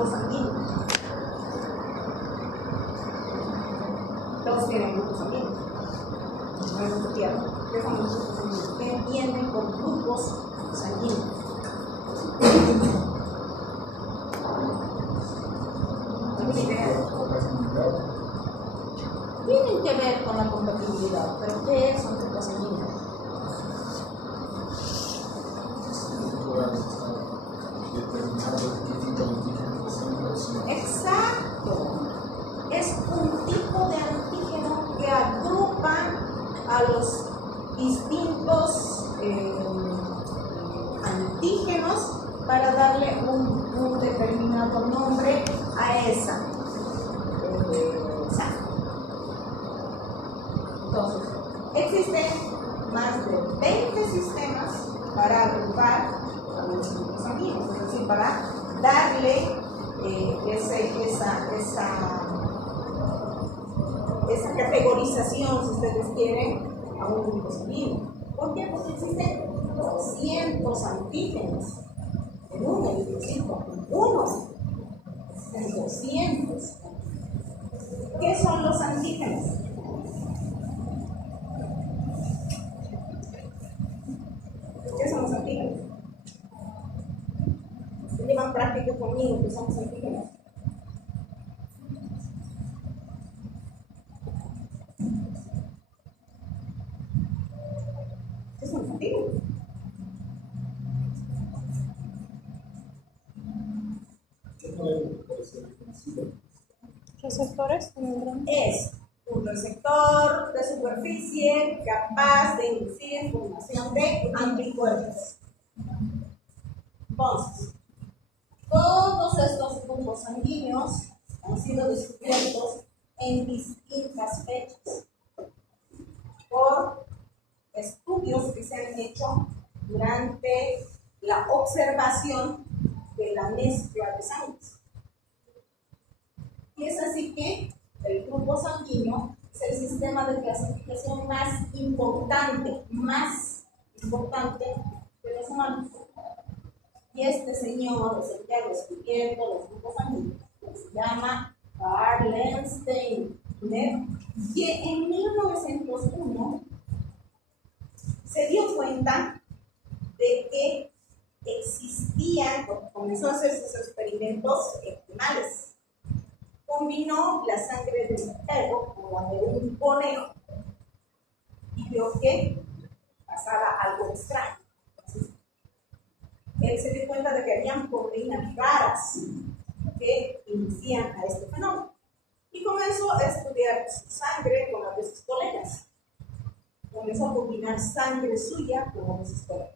grupos sanguíneos. Todos tienen grupos sanguíneos. No es un tierra. ¿Qué son los grupos sanguíneos? ¿Qué entienden por grupos sanguíneos? Tienen que ver con la compatibilidad, pero ¿qué son grupos sanguíneos? Exacto. Es un tipo de antígeno que agrupa a los distintos antígenos para darle un determinado nombre a esa sangre. Entonces, existen más de 20 sistemas para agrupar a los grupos sanguíneos, es decir, para darle esa categorización, si ustedes quieren, a un grupo sanguíneo. ¿Por qué? Porque existen 200 antígenos en un linfocito, uno, en 200. ¿Qué son los antígenos? ¿Qué son los antígenos? Se llevan práctica conmigo, que son los antígenos. ¿Qué son los antígenos? ¿Receptores? Es un receptor de superficie capaz de inducir formación de anticuerpos. Entonces, todos estos grupos sanguíneos han sido descubiertos en distintas fechas por estudios que se han hecho durante la observación de la mezcla de sangres. Y es así que el grupo sanguíneo es el sistema de clasificación más importante de los humanos. Y este señor es el que ha descubierto los grupos sanguíneos. Se llama Karl Landsteiner, que en 1901 se dio cuenta de que existían, comenzó a hacer sus experimentos animales. Combinó la sangre de un perro con la de un conejo y vio que pasaba algo extraño. Entonces, él se dio cuenta de que habían proteínas raras que inducían a este fenómeno y comenzó a estudiar su sangre con la de sus colegas. Comenzó a combinar sangre suya con la de sus colegas.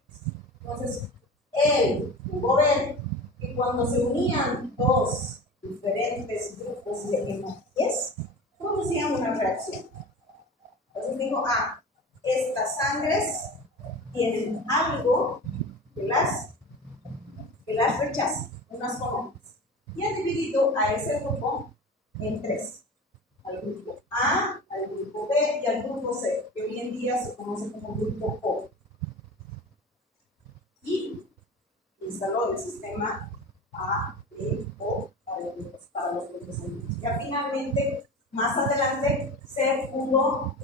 Entonces, él pudo ver que cuando se unían dos diferentes grupos de hemoglobina producían una reacción. Entonces digo, estas sangres tienen algo que las rechaza, unas con otras. Y ha dividido a ese grupo en tres: al grupo A, al grupo B y al grupo C, que hoy en día se conoce como grupo O. Y instaló el sistema A, B, O para los grupos sanguíneos. Ya finalmente, más adelante, se pudo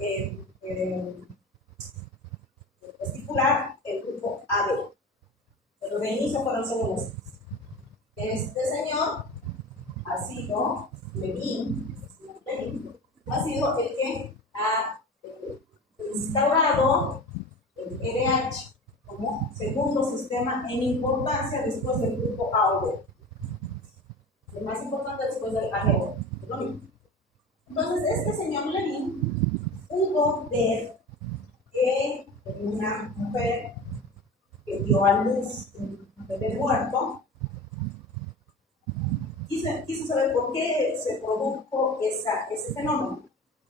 estipular el grupo AB, pero de inicio fueron solo los tres. Este señor ha sido Levin, ha sido el que ha instaurado el RH como segundo sistema en importancia después del grupo A o B. El más importante después del AGO. Es lo mismo. Entonces, este señor Levin pudo ver que una mujer que dio a luz un bebé muerto, quiso saber por qué se produjo ese fenómeno.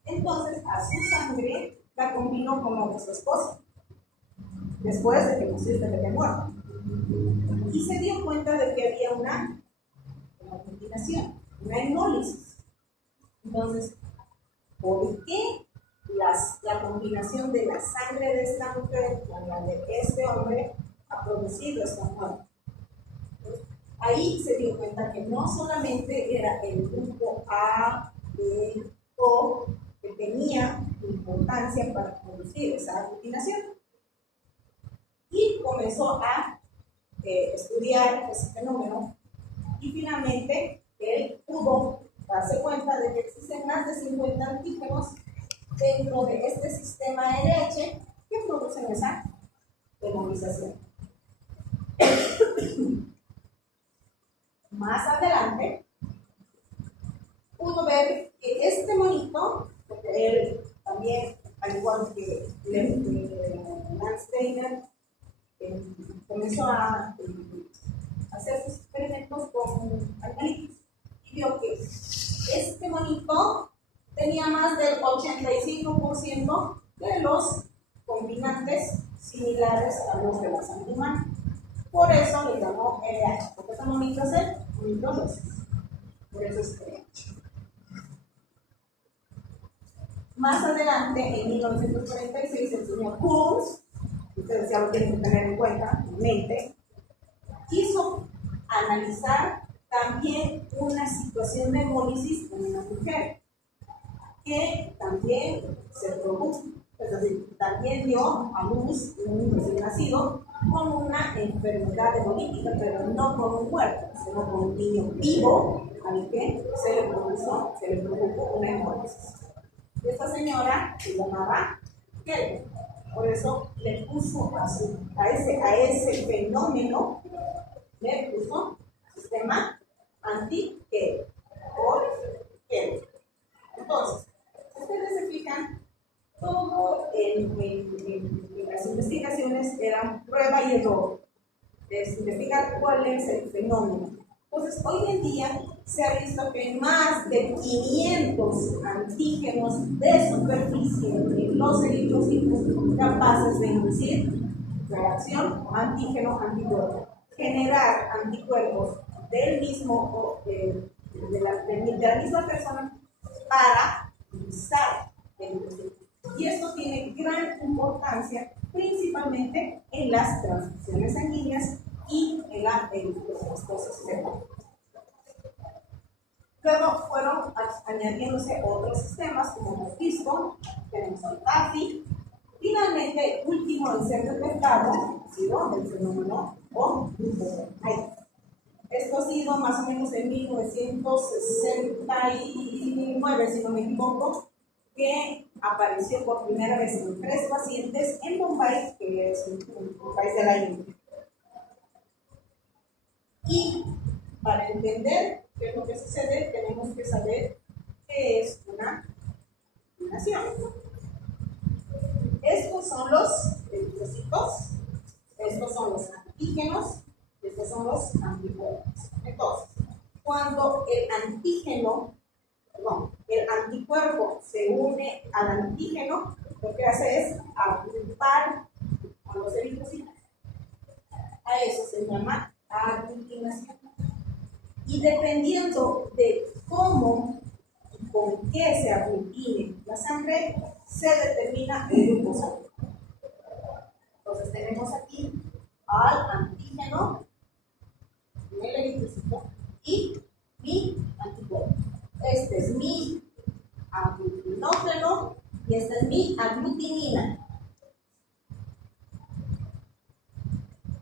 Entonces, a su sangre la combinó con la de su esposa, después de que nació este bebé muerto. Y se dio cuenta de que había una combinación, una hemólisis. Entonces, ¿por qué la combinación de la sangre de esta mujer con la de este hombre ha producido esta muerte? ahí se dio cuenta que no solamente era el grupo A, B, O que tenía importancia para producir esa aglutinación. Y comenzó a estudiar ese fenómeno y finalmente él pudo darse cuenta de que existen más de 50 antígenos dentro de este sistema RH que producen esa demonización. Más adelante pudo ver que este monito, porque él también, al igual que Lance Steiner, comenzó a hacer sus experimentos con animalitos y vio que este monito tenía más del 85% de los combinantes similares a los de la sangre humana. Por eso le llamó LH, porque este monito es el monito 2. Por eso es LH. Más adelante, en 1946, el señor Kurz, ustedes ya lo tienen que tener en cuenta, en mente, quiso analizar también una situación de hemólisis en una mujer que también se produjo, es decir, también dio a luz un recién nacido con una enfermedad hemolítica, pero no con un muerto, sino con un niño vivo al que se le produjo una hemólisis. Y esta señora se llamaba Kelly. Por eso le puso a ese fenómeno, le puso sistema anti-Kelly, por Kelly. Entonces, ustedes se fijan, todo en las investigaciones eran prueba y error. Es investigar cuál es el fenómeno. Entonces, hoy en día se ha visto que más de 500 antígenos de superficie en los eritrocitos capaces de inducir reacción antígeno-anticuerpo, generar anticuerpos del mismo, de la misma persona para usar el eritrocito. Y esto tiene gran importancia principalmente en las transfusiones sanguíneas y en la eritrocitosis fetal. Luego fueron añadiéndose otros sistemas como Mosquito, tenemos el TAFI. Finalmente, el último en ser detectado ha sido el fenómeno o esto ha sido más o menos en 1969, si no me equivoco, que apareció por primera vez en 3 pacientes en Bombay, que es un país de la India. Y para entender qué es lo que sucede, tenemos que saber qué es una combinación. Estos son los eritrocitos, estos son los antígenos, estos son los anticuerpos. Entonces, cuando el anticuerpo se une al antígeno, lo que hace es agrupar a los eritrocitos. A eso se llama aglutinación. Y dependiendo de cómo y con qué se aglutine la sangre, se determina el grupo sanguíneo. Entonces tenemos aquí al antígeno, el eritrocito, y mi anticuerpo. Este es mi aglutinógeno y esta es mi aglutinina.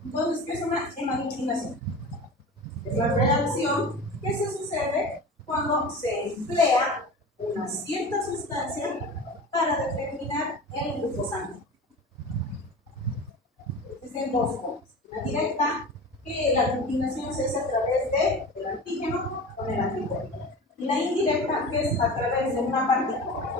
Entonces, ¿qué es una hemaglutinación? Es la reacción que se sucede cuando se emplea una cierta sustancia para determinar el grupo sanguíneo. Existen dos formas. Una directa, que la aglutinación se hace a través del antígeno con el anticuerpo. Y la indirecta, que es a través de una partícula.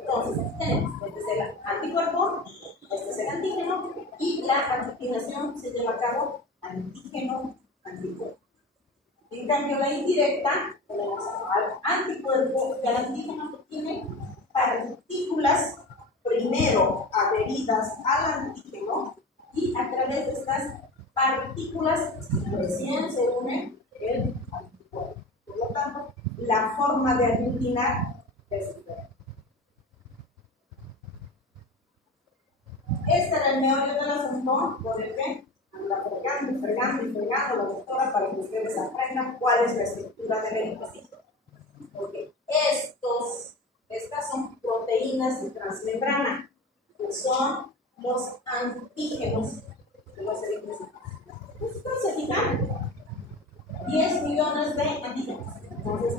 Entonces, tenemos este es el anticuerpo, este es el antígeno, y la aglutinación se lleva a cabo antígeno-anticuerpo. En cambio, la indirecta, tenemos al anticuerpo y al antígeno que tiene partículas primero adheridas al antígeno y a través de estas partículas recién se une el anticuerpo. Por lo tanto, la forma de aglutinar es diferente. Este era el meollo del asunto por el que anda fregando la doctora para que ustedes cuál es la estructura del linfocito. Porque estas son proteínas de transmembrana, que son los antígenos de los linfocitos. Ustedes se fijan, 10 millones de antígenos. Entonces,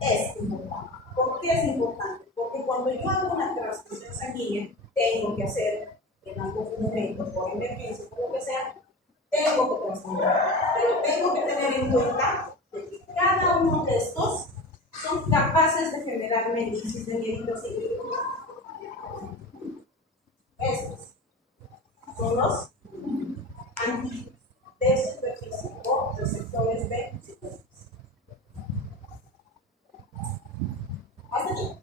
es importante. ¿Por qué es importante? Porque cuando yo hago una transfusión sanguínea, tengo que hacer en algún momento, por emergencia, por lo que sea, tengo que transfundir. Pero tengo que tener en cuenta que cada uno de estos son capaces de generar médicis de eritrocitos. Estos son los antígenos de superficie o receptores de citosis. ¿Hasta aquí?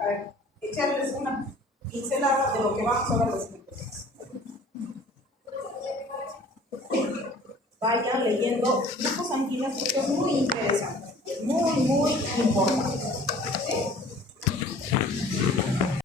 A ver, echarles una pincelada de lo que vamos a ver después. Vayan leyendo grupos sanguíneos porque es muy interesante, es muy, muy importante.